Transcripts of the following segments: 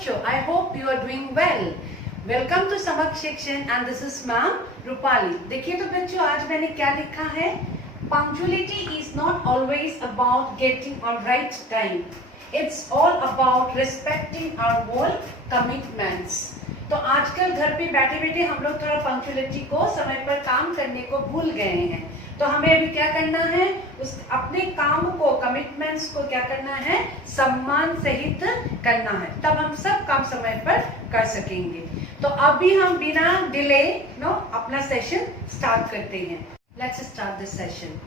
बच्चों, I hope you are doing well. Welcome to Samak section and this is ma'am Rupali. देखिए तो बच्चों, आज मैंने क्या लिखा है? Punctuality is not always about getting on right time. It's all about respecting our whole commitments. तो आजकल घर पे बैठे बैठे हम लोग थोड़ा पंक्चुअलिटी को, समय पर काम करने को भूल गए हैं. तो हमें अभी क्या करना है, उस अपने काम को, कमिटमेंट्स को क्या करना है, सम्मान सहित करना है, तब हम सब काम समय पर कर सकेंगे. तो अभी हम बिना डिले अपना सेशन स्टार्ट करते हैं. Let's start this session.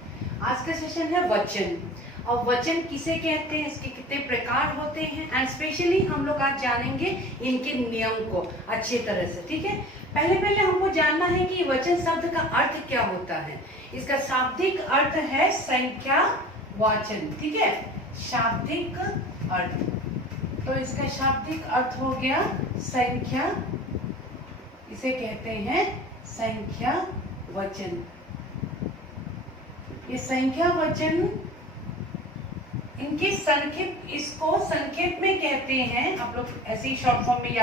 आज का सेशन है वचन. और वचन किसे कहते हैं, इसके कितने प्रकार होते हैं, एंड स्पेशली हम लोग आज जानेंगे इनके नियम को अच्छी तरह से. ठीक है, पहले हमको जानना है कि वचन शब्द का अर्थ क्या होता है. इसका शाब्दिक अर्थ है संख्या वाचन. ठीक है, शाब्दिक अर्थ. तो इसका शाब्दिक अर्थ हो गया संख्या, इसे कहते हैं संख्या वचन. ये संख्या वचन इनकी संक्षेप, इसको संक्षेप में कहते हैं, आप लोग ऐसे ही शॉर्ट फॉर्म में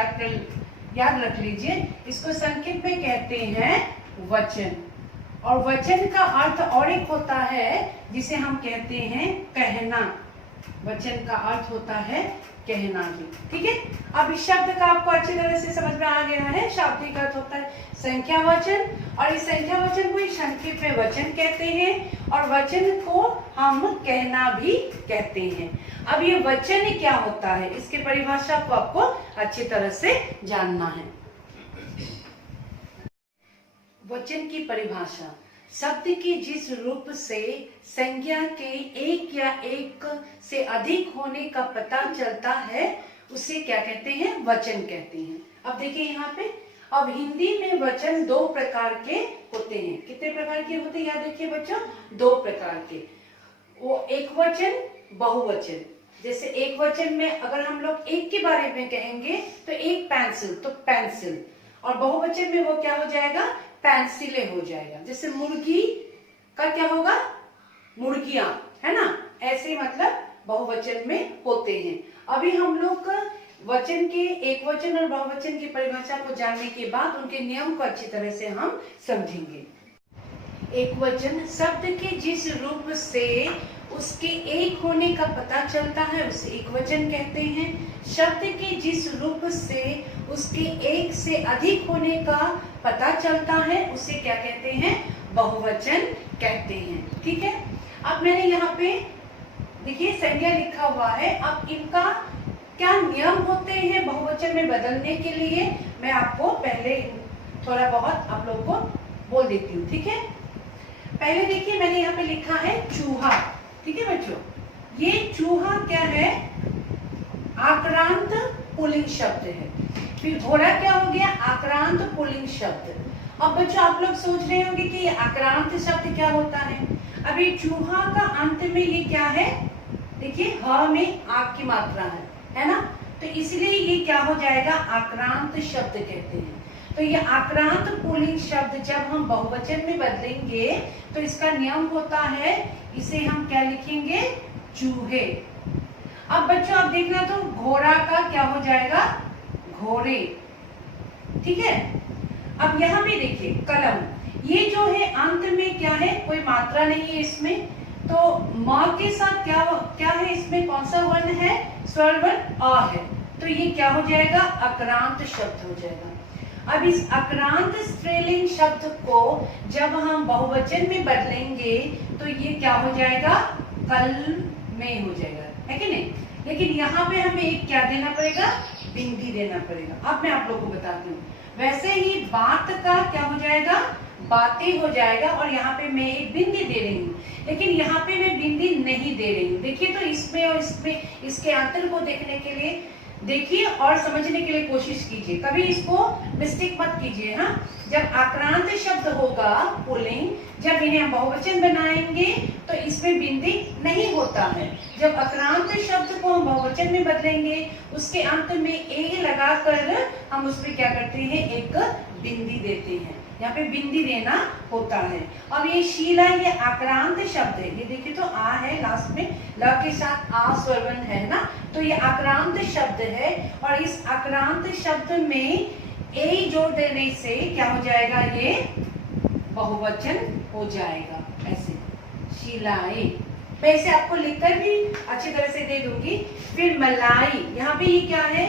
याद रख लीजिए. इसको संक्षेप में कहते हैं वचन. और वचन का अर्थ और एक होता है जिसे हम कहते हैं कहना. वचन का अर्थ होता है कहना भी. ठीक है, अब इस शब्द का आपको अच्छी तरह से समझ में आ गया है. शाब्दिक अर्थ होता है संख्या वचन, और इस संख्या वचन को संक्षेप में वचन कहते हैं, और वचन को हम कहना भी कहते हैं. अब ये वचन क्या होता है, इसके परिभाषा को आपको अच्छी तरह से जानना है. वचन की परिभाषा: शब्द के जिस रूप से संज्ञा के एक या एक से अधिक होने का पता चलता है उसे क्या कहते हैं, वचन कहते हैं. अब देखिए यहाँ पे, अब हिंदी में वचन दो प्रकार के होते हैं. कितने प्रकार के होते हैं, याद रखिए बच्चों, दो प्रकार के. वो एक वचन, बहुवचन. जैसे एक वचन में अगर हम लोग एक के बारे में कहेंगे तो एक पेंसिल, तो पेंसिल. और बहुवचन में वो क्या हो जाएगा, पेंसिलें हो जाएगा. जैसे मुर्गी का क्या होगा, मुर्गियां, है ना. ऐसे मतलब बहुवचन में होते हैं. अभी हम लोग वचन के, एक वचन और बहुवचन की परिभाषा को जानने के बाद उनके नियम को अच्छी तरह से हम समझेंगे. एक वचन शब्द के जिस रूप से उसके एक होने का पता चलता है उसे एक वचन कहते हैं. शब्द के जिस रूप से उसके एक से अधिक होने का पता चलता है उसे क्या कहते हैं, बहुवचन कहते हैं. ठीक है, अब मैंने यहाँ पे देखिए संज्ञा लिखा हुआ है. अब इनका क्या नियम होते हैं बहुवचन में बदलने के लिए, मैं आपको पहले थोड़ा बहुत आप लोग को बोल देती हूँ. ठीक है, पहले देखिए मैंने यहाँ पे लिखा है चूहा. ठीक है बच्चों, ये चूहा क्या है, आक्रांत पुल्लिंग शब्द है. फिर घोड़ा क्या हो गया, आक्रांत पुल्लिंग शब्द. अब बच्चों आप लोग सोच रहे होंगे कि ये आक्रांत शब्द क्या होता है. अभी चूहा का अंत में ये क्या है, देखिए ह में आग की मात्रा है ना. तो इसलिए ये क्या हो जाएगा, आक्रांत शब्द कहते हैं. तो ये आक्रांत पुल्लिंग शब्द जब हम बहुवचन में बदलेंगे तो इसका नियम होता है, इसे हम क्या लिखेंगे, चूहे. अब बच्चों आप देखना, तो घोड़ा का क्या हो जाएगा, घोड़े. ठीक है, अब यहाँ पे देखिए कलम, ये जो है अंत में क्या है, कोई मात्रा नहीं है इसमें. तो म के साथ क्या है इसमें, कौन सा वर्ण है, स्वर वर्ण अ है. तो ये क्या हो जाएगा, अक्रांत शब्द हो जाएगा. अब इस अक्रांत स्त्रीलिंग शब्द को जब हम बहुवचन में बदलेंगे तो ये क्या हो जाएगा, कल में हो जाएगा, है कि नहीं. लेकिन यहाँ पे हमें एक क्या देना पड़ेगा, बिंदी देना पड़ेगा. अब मैं आप लोगों को बताती हूँ. वैसे ही बात का क्या हो जाएगा, बातें हो जाएगा, और यहाँ पे मैं एक बिंदी दे रही हूँ. लेकिन यहाँ पे मैं बिंदी नहीं दे रही हूँ. देखिए, तो इसमें और इसमें इसके अंतर को देखने के लिए देखिए और समझने के लिए कोशिश कीजिए. कभी इसको मिस्टेक मत कीजिए. हाँ, जब आक्रांत शब्द होगा पुल्लिंग, जब इन्हें हम बहुवचन बनाएंगे तो इसमें बिंदी नहीं होता है. जब आक्रांत शब्द को हम बहुवचन में बदलेंगे उसके अंत में ए लगाकर हम उसमें क्या करते हैं, एक बिंदी देते हैं. यहाँ पे बिंदी देना होता है। अब ये शीला ये आक्रांत शब्द है, ये देखिए तो आ है लास्ट में, ल के साथ आ स्वर वर्ण है ना, तो ये आक्रांत शब्द है। और इस आक्रांत शब्द में ए जोड़ देने से क्या हो जाएगा, ये बहुवचन हो जाएगा। ऐसे शिलाएं, मैं इसे आपको लिखकर भी अच्छी तरह से दे दूंगी। फिर मलाई, यहाँ पे ये क्या है,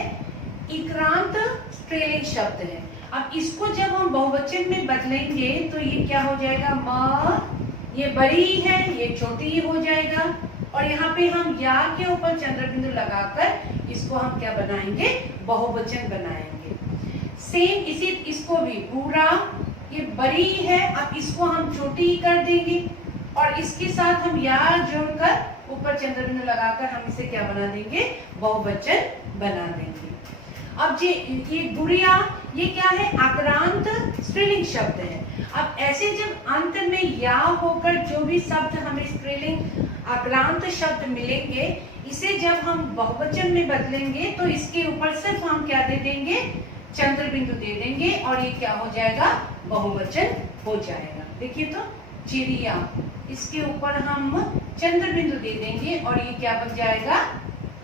इक्रांत स्त्रीलिंग शब्द है। अब इसको जब हम बहुवचन में बदलेंगे तो ये क्या हो जाएगा, म, ये बड़ी है, ये छोटी हो जाएगा। और यहाँ पे हम या के ऊपर चंद्र बिंदु लगाकर इसको हम क्या बनाएंगे, बहुवचन बनाएंगे। सेम इसी इसको भी पूरा, ये बड़ी है, अब इसको हम छोटी कर देंगे और इसके साथ हम या जोड़कर ऊपर चंद्र बिंदु लगाकर हम इसे क्या बना देंगे, बहुवचन बना देंगे। अब ये गुड़िया, ये क्या है, आक्रांत स्त्रीलिंग शब्द है। अब ऐसे जब अंत में या होकर जो भी शब्द हमें स्त्रीलिंग आक्रांत शब्द मिलेंगे, इसे जब हम बहुवचन में बदलेंगे तो इसके ऊपर सिर्फ हम क्या दे देंगे, चंद्र बिंदु दे देंगे और ये क्या हो जाएगा, बहुवचन हो जाएगा। देखिए तो चिड़िया, इसके ऊपर हम चंद्र बिंदु दे देंगे और ये क्या बन जाएगा,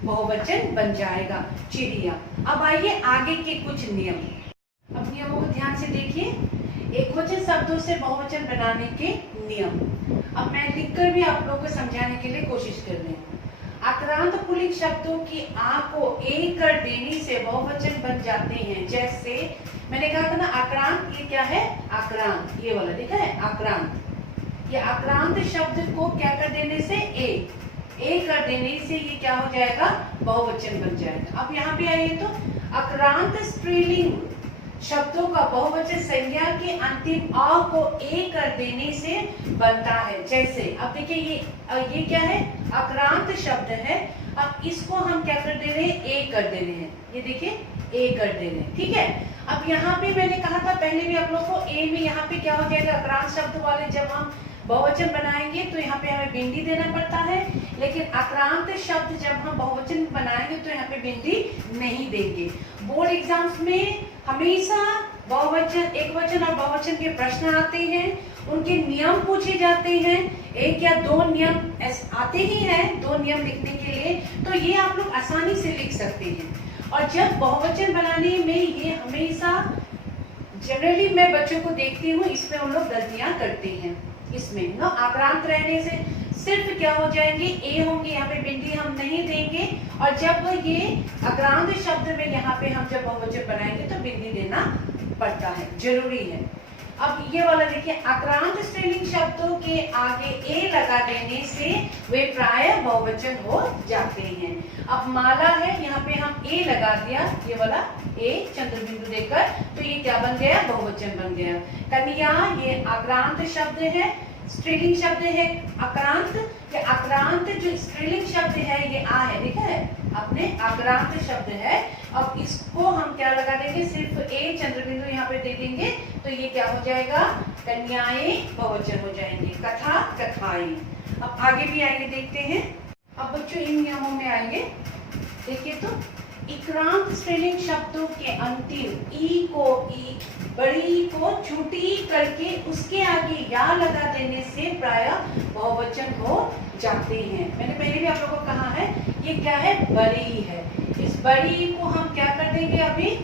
बहुवचन बन जाएगा, चिड़िया। अब आइए आगे के कुछ नियम। अब नियमों को ध्यान से देखिए। एकवचन शब्दों से बहुवचन बनाने के नियम अब मैं लिखकर भी आप लोगों को समझाने के लिए कोशिश कर रही हूँ। आक्रांत पुल्लिंग शब्दों की आ को ए कर देने से बहुवचन बन जाते हैं। जैसे मैंने कहा था ना, आक्रांत, ये क्या है, आक्रांत, ये वाला देखा है, आक्रांत। ये आक्रांत शब्द को क्या कर देने से, ए कर देने से ये क्या हो जाएगा, बहुवचन बन जाएगा। अब यहाँ पे आइए तो आक्रांत स्त्रीलिंग शब्दों का बहुवचन संज्ञा के अंतिम आ को ए कर देने से बनता है। जैसे अब देखिए ये क्या है, आक्रांत शब्द है। अब इसको हम क्या कर दे रहे हैं, ए कर दे रहे हैं, ये देखिए ए कर दे रहे हैं, ठीक है। अब यहाँ पे मैंने कहा था पहले भी आप लोग को, ए में यहाँ पे क्या हो जाएगा, आक्रांत शब्द वाले जब हम बहुवचन बनाएंगे तो यहाँ पे हमें बिंदी देना पड़ता है, लेकिन आक्रांत शब्द जब हम बहुवचन बनाएंगे तो यहाँ पे बिंदी नहीं देंगे। बोर्ड एग्जाम्स में हमेशा बहुवचन, एकवचन और बहुवचन के प्रश्न आते हैं, उनके नियम पूछे जाते हैं। एक या दो नियम आते ही हैं, दो नियम लिखने के लिए, तो ये आप लोग आसानी से लिख सकते हैं। और जब बहुवचन बनाने में ये हमेशा जनरली मैं बच्चों को देखती हूँ, इसमें हम लोग गलतियां करते हैं। इसमें ना आक्रांत रहने से सिर्फ क्या हो जाएंगे, ए होंगे, यहाँ पे बिंदी हम नहीं देंगे। और जब ये आक्रांत शब्द में यहाँ पे हम जब बहुवचन बनाएंगे तो बिंदी देना पड़ता है, जरूरी है। अब ये वाला देखिए, आक्रांत स्त्रीलिंग शब्दों के आगे ए लगा देने से वे प्राय बहुवचन हो जाते हैं। अब माला है, यहाँ पे हम ए लगा दिया, ये वाला ए चंद्र बिंदु देकर, तो ये क्या बन गया, बहुवचन बन गया। कन्या, ये आक्रांत शब्द है, स्त्रीलिंग शब्द है आक्रांत। ये आक्रांत जो स्त्रीलिंग शब्द है ये आ है, देखा है आपने, आक्रांत शब्द है। अब इसको हम क्या लगा देंगे, सिर्फ ए चंद्र बिंदु यहाँ पे दे देंगे, तो ये क्या हो जाएगा, कन्याएं बहुवचन हो जाएंगे, कथा कथाएं। अब आगे भी आइए देखते हैं। अब बच्चों इन नियमों में आइए, देखिए तो इक्रांत स्त्रीलिंग शब्दों के अंतिम ई को ई, बड़ी को छोटी करके उसके आगे या लगा देने से प्राय बहुवचन हो जाते हैं। मैंने पहले भी आप लोगों को कहा है, ये क्या है, बड़ी है। इस बड़ी को हम क्या कर देंगे, अभी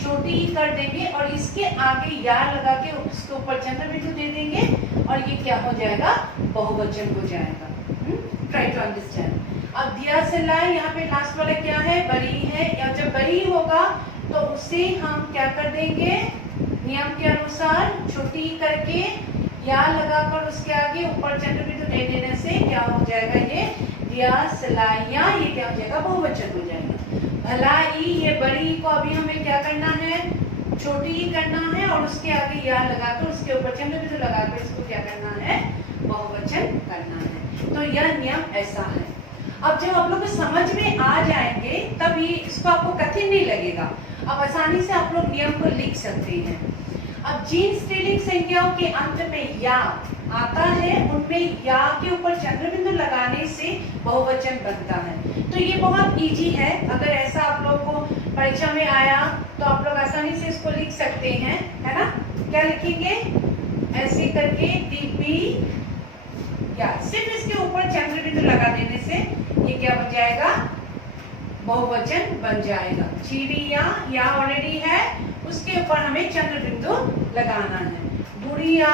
छोटी कर देंगे और इसके आगे या लगा के उसके ऊपर चंद्र बिंदु दे देंगे और ये क्या हो जाएगा, बहुवचन हो जाएगा। Try to understand. अब दिया से लाए, यहाँ पे लास्ट वाला क्या है, बड़ी है। या जब बड़ी होगा तो उसे हम क्या कर देंगे, नियम के अनुसार छोटी करके या लगाकर उसके आगे ऊपर चंद्र बिंदु दे देने से क्या हो जाएगा, ये दिया सलाइया, ये क्या हो जाएगा, बहुवचन हो जाएगा। भलाई, ये बड़ी को अभी हमें क्या करना है, छोटी करना है और उसके आगे या लगाकर उसके ऊपर चंद्र बिंदु लगाकर इसको क्या करना है, बहुवचन करना है। तो यह नियम ऐसा है। अब जब आप लोग को समझ में आ जाएंगे तब ये इसको आपको कठिन नहीं लगेगा, अब आसानी से आप लोग नियम को लिख सकते हैं। अब जिन स्त्रीलिंग संज्ञाओं के अंत में या आता है उनमें या के ऊपर चंद्र बिंदु लगाने से बहुवचन बनता है। तो ये बहुत इजी है, अगर ऐसा आप लोग को परीक्षा में आया तो आप लोग आसानी से इसको लिख सकते हैं, है ना। क्या लिखेंगे, ऐसे करके दीपी, या सिर्फ इसके ऊपर चंद्र बिंदु लगा देने से ये क्या बन जाएगा, बहुवचन बन जाएगा। चिड़िया या ऑलरेडी है, उसके ऊपर हमें चंद्र बिंदु लगाना है। गुड़िया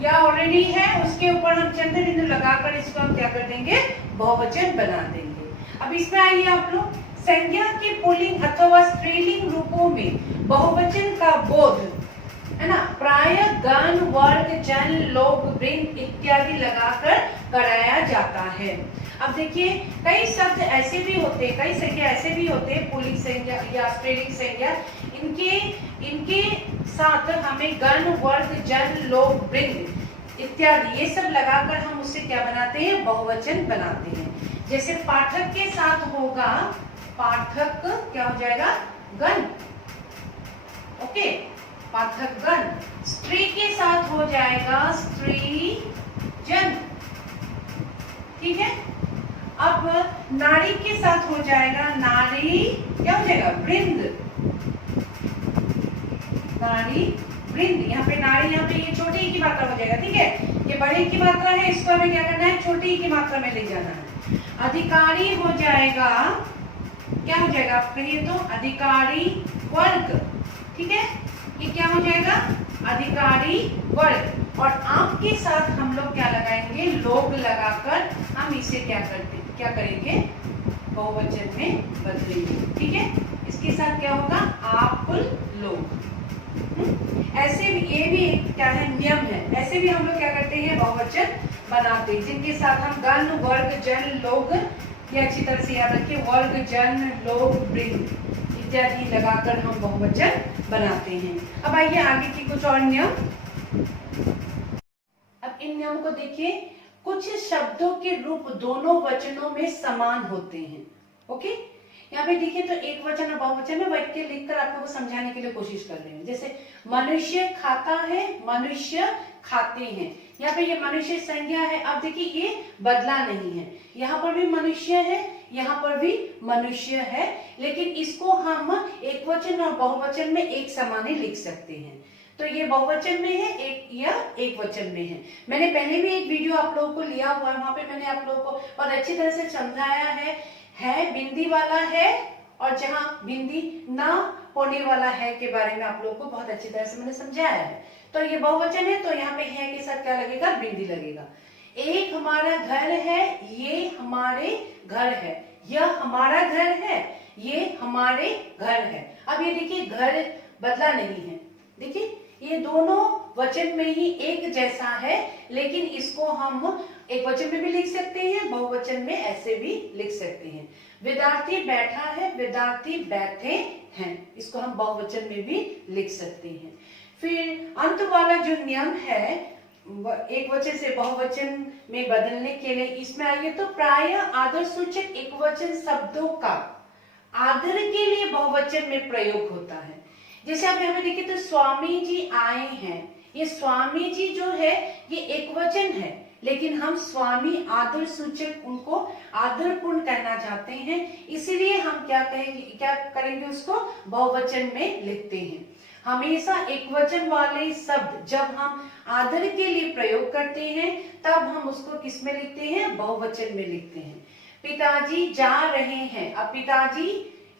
या ऑलरेडी है, उसके ऊपर हम चंद्र बिंदु लगाकर इसको हम क्या कर देंगे, बहुवचन बना देंगे। अब इसमें आइए आप लोग, संज्ञा के पुल्लिंग अथवा स्त्रीलिंग रूपों में बहुवचन का बोध, है ना, प्राय गण, वर्ग, जन, लोग, वृंद इत्यादि लगाकर कराया जाता है। अब देखिए कई शब्द ऐसे भी होते हैं, कई संज्ञा ऐसे भी होते हैं, पुल्लिंग संज्ञा या स्त्रीलिंग संज्ञा, इनके साथ हमें गण, वर्ग, जन, लोग, वृंद इत्यादि ये सब लगाकर हम उससे क्या बनाते हैं, बहुवचन बनाते हैं। जैसे पाठक के साथ होगा, पाठक क्या हो जाएगा, गण, ओके, पाठक गण। स्त्री के साथ हो जाएगा स्त्री जन, ठीक है। अब नारी के साथ हो जाएगा नारी, क्या हो जाएगा, वृंद, नारी वृंद। यहाँ पे नारी, यहाँ पे ये छोटी ई की मात्रा हो जाएगा, ठीक है। ये बड़ी की मात्रा है, इसको हमें क्या करना है, छोटी ई की मात्रा में ले जाना है। अधिकारी हो जाएगा, क्या हो जाएगा, आप कहिए तो अधिकारी वर्ग, ठीक है। ये क्या हो जाएगा, अधिकारी वर्ग। और आपके साथ हम लोग क्या लगाएंगे, लोग लगाकर हम इसे क्या करेंगे, बहुवचन में बदलेंगे, ठीक है। इसके साथ क्या होगा, आप लोग। ऐसे भी, ये भी क्या है, नियम है, ऐसे भी हम लोग क्या करते हैं, बहुवचन बनाते हैं, जिनके साथ हम गण, वर्ग, जन, लोग, ये अच्छी तरह से याद रखिए, वर्ग, जन, लोग, वृंद इत्यादि लगाकर हम बहुवचन बनाते हैं। अब आइए आगे की कुछ और नियम। अब इन नियम को देखिए, कुछ शब्दों के रूप दोनों वचनों में समान होते हैं, ओके। यहाँ पे देखिए तो एक वचन और बहुवचन में बैठ के लिखकर आपको को समझाने के लिए कोशिश कर रहे हैं। जैसे मनुष्य खाता है, मनुष्य खाते हैं, यहाँ पे ये मनुष्य संज्ञा है। अब देखिए ये बदला नहीं है, यहाँ पर भी मनुष्य है, यहाँ पर भी मनुष्य है, लेकिन इसको हम एक वचन और बहुवचन में एक समान ही लिख सकते हैं। तो ये बहुवचन में है एक, या एक वचन में है। मैंने पहले भी एक वीडियो आप लोगों को लिया हुआ है, वहां पे मैंने आप लोगों को और अच्छी तरह से समझाया है बिंदी वाला है और जहां बिंदी ना होने वाला है के बारे में आप लोगों को बहुत अच्छी तरह से मैंने समझाया है। तो ये बहुवचन है, तो यहाँ पे है के साथ क्या लगेगा, बिंदी लगेगा। एक हमारा घर है, ये हमारे घर है, यह हमारा घर है, ये हमारे घर है। अब ये देखिए घर बदला नहीं है, देखिए ये दोनों वचन में ही एक जैसा है, लेकिन इसको हम एक वचन में भी लिख सकते हैं, बहुवचन में ऐसे भी लिख सकते हैं। विद्यार्थी बैठा है, विद्यार्थी बैठे हैं, इसको हम बहुवचन में भी लिख सकते हैं। फिर अंत वाला जो नियम है एक वचन से बहुवचन में बदलने के लिए, इसमें आइए तो प्राय आदर सूचक एक वचन शब्दों का आदर के लिए बहुवचन में प्रयोग होता है। जैसे आप यहाँ पे देखिए तो स्वामी जी आए हैं, ये स्वामी जी जो है ये एक वचन है, लेकिन हम स्वामी आदर सूचक उनको आदरपूर्ण कहना चाहते हैं, इसीलिए हम क्या करेंगे उसको बहुवचन में लिखते हैं। हमेशा एक वचन वाले शब्द जब हम आदर के लिए प्रयोग करते हैं तब हम उसको किस में लिखते हैं, बहुवचन में लिखते हैं। पिताजी जा रहे हैं, अब पिताजी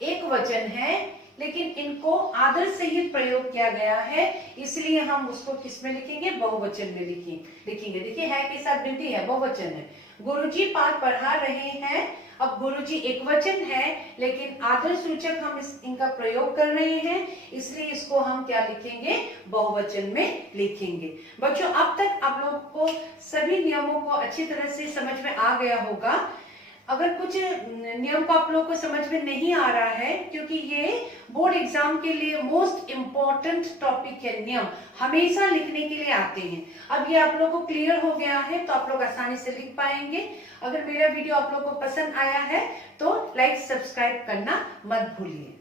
एक वचन है लेकिन इनको आदर सहित प्रयोग किया गया है, इसलिए हम उसको किस में लिखेंगे, बहुवचन में लिखेंगे। देखिए है के साथ बिंदी है, बहुवचन है। गुरुजी पाठ पढ़ा रहे हैं, अब गुरुजी एक वचन है लेकिन आदर सूचक हम इनका प्रयोग कर रहे हैं, इसलिए इसको हम क्या लिखेंगे, बहुवचन में लिखेंगे। बच्चों अब तक आप लोगों को सभी नियमों को अच्छी तरह से समझ में आ गया होगा। अगर कुछ नियम को आप लोगों को समझ में नहीं आ रहा है, क्योंकि ये बोर्ड एग्जाम के लिए मोस्ट इम्पोर्टेंट टॉपिक है, नियम हमेशा लिखने के लिए आते हैं। अब ये आप लोगों को क्लियर हो गया है तो आप लोग आसानी से लिख पाएंगे। अगर मेरा वीडियो आप लोगों को पसंद आया है तो लाइक सब्सक्राइब करना मत भूलिए।